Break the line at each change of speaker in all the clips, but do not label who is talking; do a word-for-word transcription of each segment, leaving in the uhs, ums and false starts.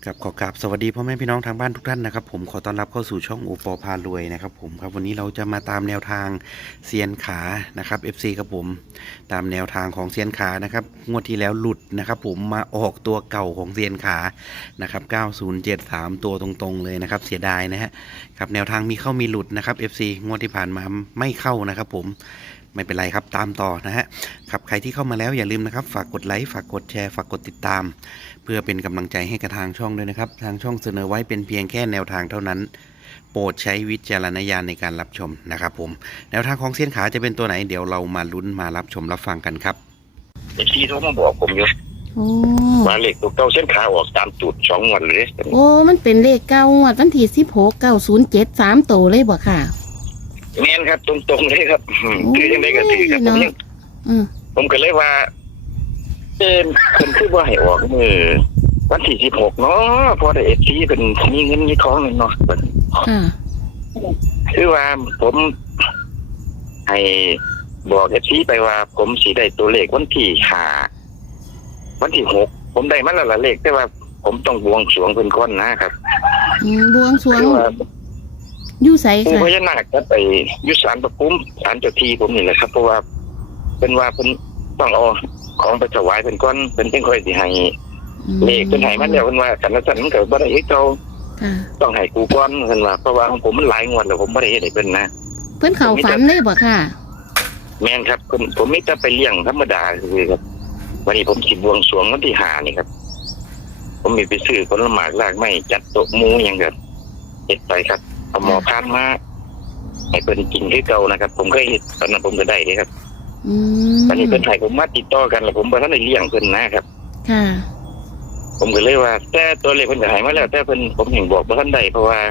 กับขอกราบสวัสดีพ่อแม่พี่น้องทางบ้านทุกท่านนะครับผมขอต้อนรับเข้าสู่ช่องโอปอพารวยนะครับผมครับวันนี้เราจะมาตามแนวทางเซียนขานะครับ เอฟ ซี ครับผมตามแนวทางของเซียนขานะครับงวดที่แล้วหลุดนะครับผมมาออกตัวเก่าของเซียนขานะครับเก้าศูนย์เจ็ดสามตัวตรงๆเลยนะครับเสียดายนะฮะครับแนวทางมีเข้ามีหลุดนะครับ เอฟ ซี งวดที่ผ่านมาไม่เข้านะครับผมไม่เป็นไรครับตามต่อนะฮะครับใครที่เข้ามาแล้วอย่าลืมนะครับฝากกดไลค์ฝากกดแชร์ฝากกดติดตามเพื่อเป็นกำลังใจให้กับทางช่องด้วยนะครับทางช่องเสนอไว้เป็นเพียงแค่แนวทางเท่านั้นโปรดใช้วิจารณญาณในการรับชมนะครับผมแนวทางของเซียนขาจะเป็นตัวไหนเดี๋ยวเรามาลุ้นมารับชมรับฟังกันครับ
ไอ้ที่เขามาบอกผมอยู่
โอ้
มาเลขตัวเก้าเส้นขาออกตามจุดสองวันเลย
โอ้ มันเป็นเลขเก้างวดวันที่สิบหกเก้าศูนย์เจ็ดสามโตเลยบ่ค่ะ
แม่นครับตรงๆเลยครับคือยังไงก็ถือครับผมยัง
อืม
ผมก็เลยว่าเอ็นคนคือว่าให้ออกมือวันที่สิบหกเนาะพอได้เอฟซีเป็นมีเงินมีทองเลยเนาะ
ค่ะ
คือว่าผมให้บอกเอฟซีไปว่า ผมสีได้ตัวเลขวันที่ห้าวันที่หกผมได้มาแล้วละเลขแต่ว่าผมต้องบวงสรวงเป็นก้อนนะครับ
อืมบวงสรวง
คือว่า
อยู่ไส
ปู่
ค่ะ
พญานาคก็ไปยุสานประคุ้มศาลเจ้าที่ผมนี่แหละครับเพราะว่าเป็นว่าเป็นต้องเอาของไปถวายเป็นก้อนเป็นเพ่งค่อยสิให้เลขเป็นให้มันแล้วเป็นว่าสันนิษฐานมันเกิดบ่ได้เฮ็ดเขา
ค่ะ
ต้องให้กูก้อนเพิ่นว่าเพราะว่าของผมมันหลายงวดแล้วผมบ่ได้เฮ็ดให้เพิ่นนะ
เพิ่นเข้าฝันเลยบ่ค่ะ
แม่นครับผมผมมีแต่ไปเลี้ยงธรรมดาคือครับวันนี้ผมสิบวงสรวงวันที่ห้านี่ครับผมมีไปซื้อผลไม้รากไม้จัดโต๊ะหมู่หยังก็เฮ็ดไปครับเอาหมอพานมาให้เพิ่นกินคือเก่านะครับ ผมเคยเฮ็ดตอนนั้นผมก็ได้เด้ครับ
อืม
ตอนนี้เพิ่นให้ผมมาติดต่อกันแล้วผมบ่ทันได้เลี้ยงเพิ่นนะครับ
ค่ะ
ผมก็เลยว่าแต่ตัวเลขเพิ่นก็ให้มาแล้วแต่เพิ่นผมยังบอกบ่ทันได้เพราะว่า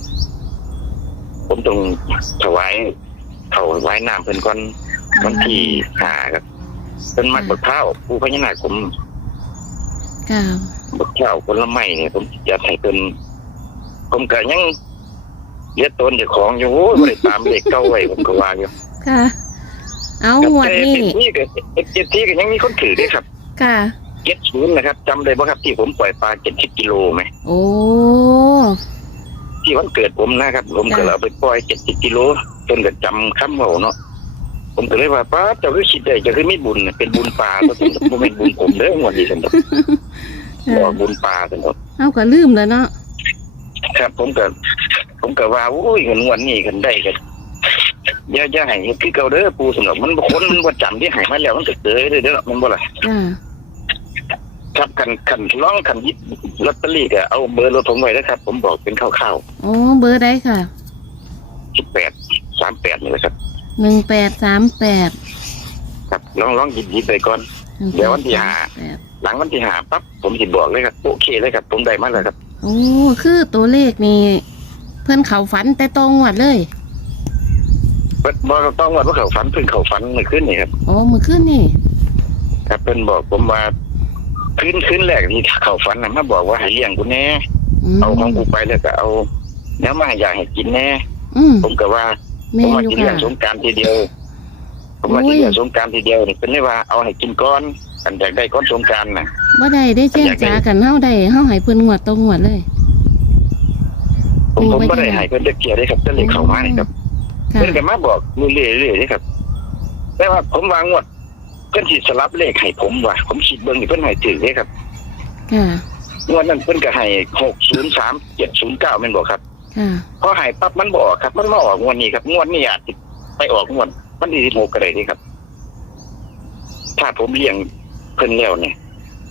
ผมต้องถวายเขาถวายน้ำเพิ่นก่อนวันที่ห้าครับเพิ่นมักบักพร้าวปู่พญานาคผม
ค่ะ
บักพร้าวผลไม้เนี่ยผมจะให้เพิ่นผมก็ยังเลียดตนเจ้าของอยู่โอ้ยบ่ได้ตามเลขเก่าไว้ผมก็ว่าอยู่
ค่ะ เอางวดนี้
แต่นี่ก็เจ็ดที่ก็ยังมีคนถือด้วยครับ
ค่ะ
เจ็ดศูนย์นะครับจำได้บ่ครับที่ผมปล่อยปลาเจ็ดสิบกิโลไหม
โอ้
ที่วันเกิดผมนะครับ ผมก็เลยเอาไปปล่อยเจ็ดสิบกิโลจนก็จำคำเขาเนาะผมก็เลยว่าป้าเจ้าคือคิดได้เจ้าคือไม่บุญน่ะเป็นบุญปลาตัวผมบ่แม่นบุญผมเด้องวดนี้ซั่นดอกบ่บุญปลาซั่นดอก
เอาก็ลืมแล้วเนาะ
ครับผมก็ผมก็ว่าโอ้ยเงินวันนี้กันได้กันอย่าอย่าให้เฮ็ดคือเก่าเด้อปู่ซั่นดอกมันบ่คนมันบ่จำที่ให้มาแล้วมันก็เด้อเด้อเด้อมันบ่ล่ะ
จ้า
ครับคันคันร้องคันยิบลอตเตอรี่ก็เอาเบอร์รถผมไว้นะครับ ผมบอกเป็นคร่าว
โอ้เบอร์ใดค่ะ
ๆสิบแปด สามแปดนี่แหละครับ
หนึ่งแปดสามแปด
ครับลองลองหยิบหยิบไปก่อน เดี๋ยววันที่ห้า หลังวันที่ห้าปั๊บผมสิบอกเลยครับโอเคเลยครับผมได้มาแล้วครับ
โอ้คือตัวเลขนี่เพิ่นเข้าฝันแต่ตรงงวดเลย
เพิ่นบ่ต้องว่าเขาฝันเพิ่นเขาฝันเมื่อคืนนี่ครับ
โอ้มื้อคืนนี่
ครับเพิ่นบอกผมว่าคืนคืนแรกที่เขาฝันน่ะมาบอกว่าให้เลี้ยงกูแน่
ม
เอาของกูไปแล้วก็เอาแนวมาให้อยากให้กินแน่
อืม
ผมก็ว่าผ
แม่
มว่า
อยู่
จะเลี้ย
ค่ะ
งสงกรานต์ทีเดียว ผมว่าจะเลี้ยงสงกรานต์ทีเดียวนี่เป็นเลยว่าเอาให้กินก้อนอันอยากได้ก้อนสงกรานต์น่ะ
บ่ได้ได้แจ้งจากันเฮาได้เฮาให้เพิ่นงวดตรงงวดเลย
ผม
โอ้
ผม
ไม่
ไม่
ได้
ได้ให้เพิ่นจะเกี่ยวได้ครับจะเลยเข้ามานี่ครับ
ค่ะ
เพิ่นก็มาบอกเรื่อยๆเรื่อยๆนี่ครับแต่ว่าผมวางงวดเพิ่นสิสลับเลขให้ผมว่ะผมคิดเบิ่งนี่เพิ่นให้ถือเด้ครับ
ค่ะ
งวดนั้นเพิ่นก็ให้หกศูนย์สาม เจ็ดศูนย์เก้าแม่นบ่ครับ
ค่ะ
พอให้ปั๊บมันบ่ออกครับ มันมาออกงวดนี้ครับงวดนี้อาจสิไปออกงวดวันที่สิบหกก็ได้นี่ครับ ถ้าผมเลี้ยงเพิ่นแล้วเนี่ย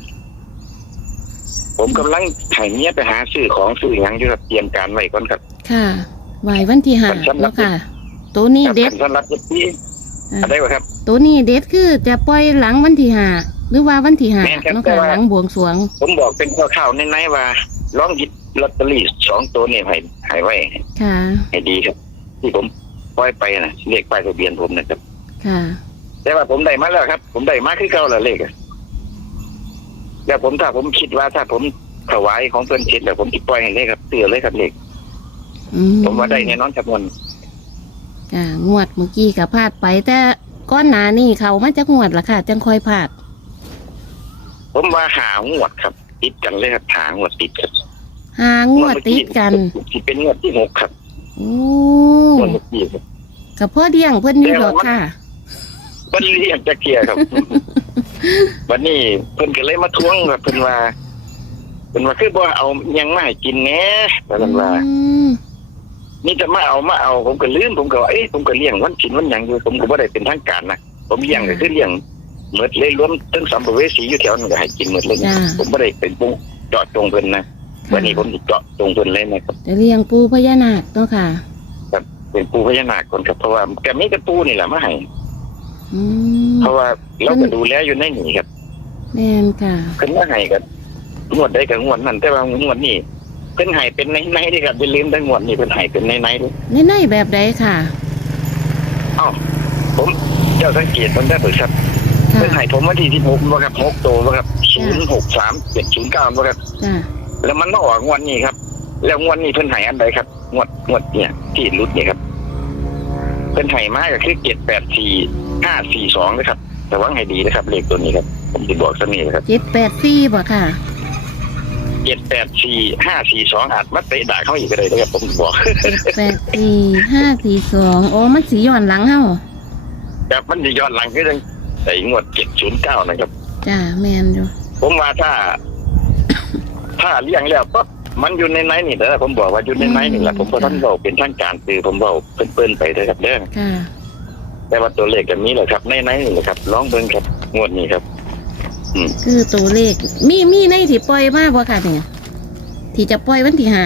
ผมกำลังให้เมียไปหาซื้อของซื้อหยังอยู่ครับเตรียมการไว้ก่อนครับ
ค่ะไหววันที่ห้าแล้วค่ะ ตัวนี้เด็ด
สำหรับที่
อ่า
อะไรวะครับ
ตัวนี้เด็ดคือจะปล่อยหลังวันที่ห้าหรือว่าวันที่ห้า
แม่นครับ
เนาะ
แต่
ค่ะ
ว่า
หลังบวงสรวง
ผมบอกเป็นคร่าวๆในๆว่าลองหยิบลอตเตอรี่สองตัวนี่ให้ให้ไว้
ค่ะ
ให้ดีครับ ที่ผมปล่อยไปนะเลขป้ายทะเบียนผมนะครับ
ค่ะ
แต่ว่าผมได้มาแล้วครับ ผมได้มาคือเก่าแล้วเลขอะแล้วผมถ้าผมคิดว่าถ้าผมถวายของเพิ่นเสร็จแล้วผมติดปล่อยให้เลขครับเตือเลยครับเลข
อื
ผมว่าได้แน่นอนครับมัน
ค่ะงวดเมื่อกี้กับพลาดไป แต่ก้อนหนานี่เขามาจากงวดละค่ะ จังค่อยพลาด
ผมว่าหางวดครับ ติดกันเลยครับหางวดติดกัน
หางวดติดกัน
ที่เป็นงวดที่หกครับ
โอ้
งวดเมื่อกี้ครับ
กับพ่อเลี้ยงเพิ่นอยู่ดอกค่ะ
เพิ่นเรียกจักเที่ยครับ วันนี้เพิ่นก็เลยมาทวงครับเพิ่นว่าเพิ่นว่าคือบ่เอาหยังมาให้กินแหน่ว่าซั่นว่า
อืม
นี่จะมาเอามาเอาผมก็ลืมผมก็ว่าเอ้ยผมก็เลี้ยงวันกินวันหยังอยู่ผมก็บ่ได้เป็นทางการนะผมเลี้ยงก็คือเลี้ยงหมดเลยรวมทั้งสัมภเวสีอยู่แถวนั้นก็ให้กินหมดเลยนะผมบ่ได้เป็นปุ้งเจาะจงเพิ่นนะวันนี้ผมสิเจาะจงเพิ่นเลยนะครับ
จะเลี้ยงปูพญานาคเนาะค่ะ
เป็นปูพญานาคคนครับเพราะว่าแกมีแต่ปูนี่แหละมาให้
อืม
เพราะว่าเราก็ดูแลอยู่ในนี่ครับ
แม่นค่ะ
เพิ่นมาให้ก็งวดใดก็งวดนั้นแต่ว่างวดนี้เพิ่นให้เป็นในในนี่ครับอย่าลืมแต่งวดนี้เพิ่นให้เป็นในในด้วย
ในในแบบใดค่ะ
อ้าวผมเจ้าสังเกตมันได้เปิดครับ
ค่ะ
เพิ่นให้ผมวันที่สิบหกบ่ครับหกโตบ่ครับศูนย์หกสามเจ็ดศูนย์เก้าบ่ครับ
จ้า
แล้วมันมาออกงวดนี้ครับ แล้วงวดนี้เพิ่นให้อันใดครับงวดงวดเนี่ยที่รุดเนี่ยครับเพิ่นให้มาก็คือเจ็ดแปดสี่ห้าสี่สองนะครับระวังให้ดีนะครับเลขตัวนี้ครับผมสิบอกซะนี่นะครับ
เจ็ดแปดสี่บ่ค่ะ
เจ็ดแปดสี่ห้าสี่สองอาจมาเตะด่าเขาอีกก็ได้นะครับผมบอก
แปดสี่ห้าสี่สองโอ้มันสีย้อนหลังเฮา
แบบมันจะย้อนหลังก็ยังใส่งวดเจ็ดศูนย์เก้านะครับ
จ้าแม่นอยู่
ผมว่าถ้า ถ้าเลี้ยงแล้วปั๊บมันอยู่ในไหนนี่แหละผมบอกว่าอยู่ในไหนนี่แหละผมก็ท่านบอกเป็นทางการคือผมบอกเปิ้นๆไปเลยครับเด้อ
ค่ะ
แต่ว่าตัวเลขแบบนี้แหละครับในไหนนี่แหละครับลองเบิ่งครับงวดนี้ครับ อืม
คือตัวเลขมีมีในที่ปล่อยมาบ่ค่ะเนี่ยที่จะปล่อยวันที่ห้า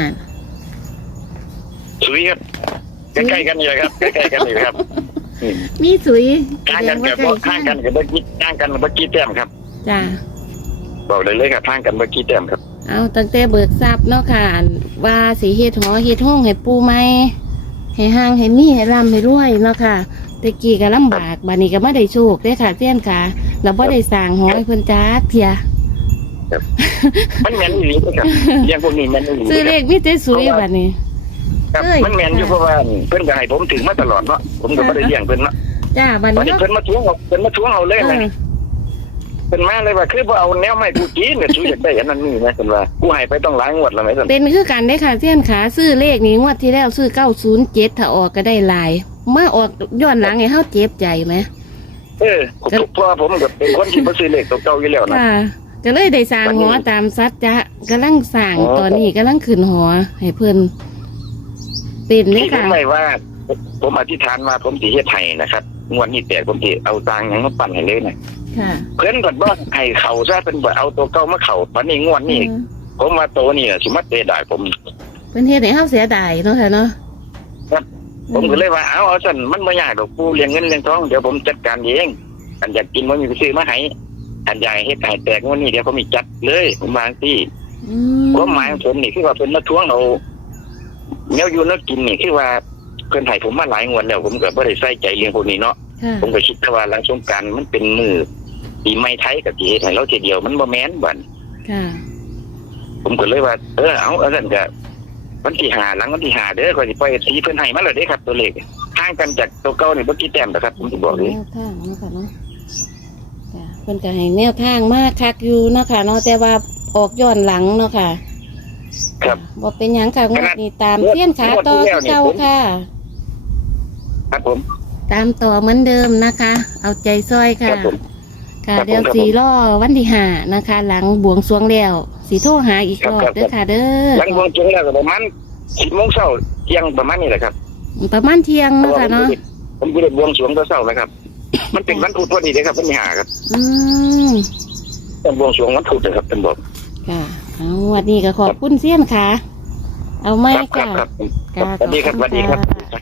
สุยครับใกล้ๆกันนี่แหละครับใกล้ๆกันนี่แหละครับอืม
มีสุย
ห่างกันกับบ่ห่างกันกับเมื่อกี้ห่างกันเมื่อกี้แต้มครับ
จ้า
บอกเลยเลยครับห่างกันเมื่อกี้แต้มครับ
เอาตั้งแต่เบิกทรัพย์เนาะค่ะว่าสีเฮ็ดหอเฮ็ดห้องให้ปูไหมให้ห่างให้มีให้ร่ำให้รวยเนาะค่ะแตะกี้ก็ลำบากบัดนี้ก็ไม่ได้โชคเด้อค่ะเตี้ยนค่ะแล้วบ่ได้สร้างหอให้เพิ่นจ้าเพีย
มันแม่นอีหลีครับเลี้ยงพวกนี้แม่นอีหลี
ซื้อเลขมีแต่สุยบัดนี้
ครับ
เอ้ย
มันแม่นอยู่เพราะว่าเพิ่นก็ให้ผมถึงมาตลอดเนาะผมก็บ่ได้เลี้ยงเพิ่นเนาะ
จ้าบัด
วัน
นี้
นี้
เนาะ
เพิ่นมาทวงเอาเพิ่นมาทวงเอาเลย
เอ
นะ
อ
เพิ่นมาเลยว่าคือบ่เอาแนวใหม่กูกินเนี่ยชูอยากได้อันนั้นนี่นะเพิ่นว่ากูให้ไปต้องหลายงวดแล้วไหมซั่น
เป็นคือกันได้อค่ะเตี้ยนขาซื้อเลขนี้งวดที่แล้วซื้อเก้าศูนย์เจ็ดถ้าออกก็ได้หลายมาออกย้อนหลังให้เฮาเจ็บใจไหม
เออผมเพราะว่าผมก็เป็นคนที่บ่ซื้อเลขตัวเก่าอยู่แล้วนะ
ค่ะก็เลยได้สร้างหอตามสัจจะกำลังสร้าง
อ๋อ
ตอนนี้กำลังขึ้นหอให้เพิ่นเป็นเลย
ที่ผม
ค่ะ
ไม่ว่า ผมอธิษฐานว่าผมสิเฮ็ดให้นะครับงวดนี้แตกผมสิเอาตังค์หยังมาปั้นให้เลยนะ
ค่ะ
เพิ่นก็บ่ให้เขาซะเพิ่นบ่เอาตัวเก่ามาเข้าบัดนี้งวดนี้ผมว่าตัวนี้น่ะสิมาเตะได้ผม
เพิ่นเฮ็ดให้เฮาเสียดายเนาะค่ะเนาะ
ผมก็เลยว่าเอาเอาสั่นมันไม่ยากดอกปูเลี้ยงเงินเลี้ยงทองเดี๋ยวผมจัดการเองอันอยากกินผมมีไปซื้อมาให้อันอยากให้เฮ็ดให้แตกวันนี้เดี๋ยวผมมีจัดเลยผมวาจังที่
อืม
ความหมายของผมนี่คือว่าเพิ่นมาทวงเอาแนวอยู่แนวกินนี่คือว่าเพิ่นให้ผมมาหลายงวดแล้วผมก็บ่ได้ใส่ใจเรื่องพวกนี้เนาะ
ค่ะ
ผมก็คิดแต่ว่าหลังสงกรานต์มันเป็นมือปีใหม่ไทยกับที่เฮ็ดให้เราทีเดียวมันบ่แม่นบัด
ค่ะ
ผมก็เลยว่าเออเอาเอาสั่นก็วันที่ห้าหลังวันที่ห้าเด้อก็สิปล่อยสีเพิ่นให้มาแล้วเด้ครับตัวเลขห่างกันจากตัวเก่านี่บ่กี่แต้มดอกครับผมสิบอกเลย
แนวทางเนาะค่ะเนาะจ้ะเพิ่นก็ให้แนวทางมากคักอยู่เนาะค่ะเนาะแต่ว่าออกย้อนหลังเนาะค่ะ
ครับ
บ่เป็นหยังค่ะงวดนี้ตามเสี้ยนขาต่อคือเก่าค่ะ
ครับผม
ตามต่อเหมือนเดิมนะคะ เอาใจซอย
ค
ค่ะ
รับผม
ค่ะ
ครับผม
เดี๋ยว
ครับผม
สีล่อวันที่ห้านะคะ หลังบวงสรวงแล้วสีโทรหาอีกรอบ
ครับ
เด้อค่ะเด้อ
หลังวงจงแล้วก็ประมาณสิบโมงเช้าเที่ยงประมาณนี้แหละครับ
ประมาณเที่ยง
เพ
เนาะ
ราะว่า
ค่ะเนาะ
ผมก็ได้บวงสรวงตอนเช้านะครับ มันเป็นวันพุธพอดีเลยครับวันที่ห้าครับ
อืม
ต้องบวงสรวงวันพุธนะครับท่านบอก
ค่ะเอาวันนี้ก็ขอบคุณเสี้ยนค่ะ เอาไหม
ครับครั
ค่ะ
บครับสวัสดีครับสวัสดีครับ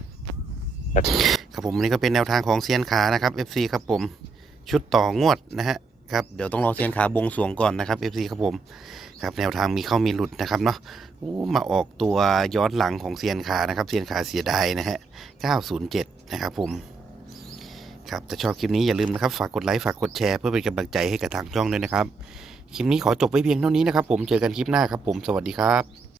ครับผมอันนี้ก็เป็นแนวทางของเซียนขานะครับ เอฟ ซี ครับผมชุดต่องวดนะฮะครับเดี๋ยวต้องรอเซียนขาบวงสรวงก่อนนะครับ เอฟ ซี ครับผมครับแนวทางมีเข้ามีหลุดนะครับเนาะโอ้มาออกตัวย้อนหลังของเซียนขานะครับเซียนขาเสียดายนะฮะเก้าศูนย์เจ็ดนะครับผมครับถ้าชอบคลิปนี้อย่าลืมนะครับฝากกดไลค์ฝากกดแชร์เพื่อเป็นกำลังใจให้กับทางช่องด้วยนะครับคลิปนี้ขอจบไว้เพียงเท่านี้นะครับผมเจอกันคลิปหน้าครับผมสวัสดีครับ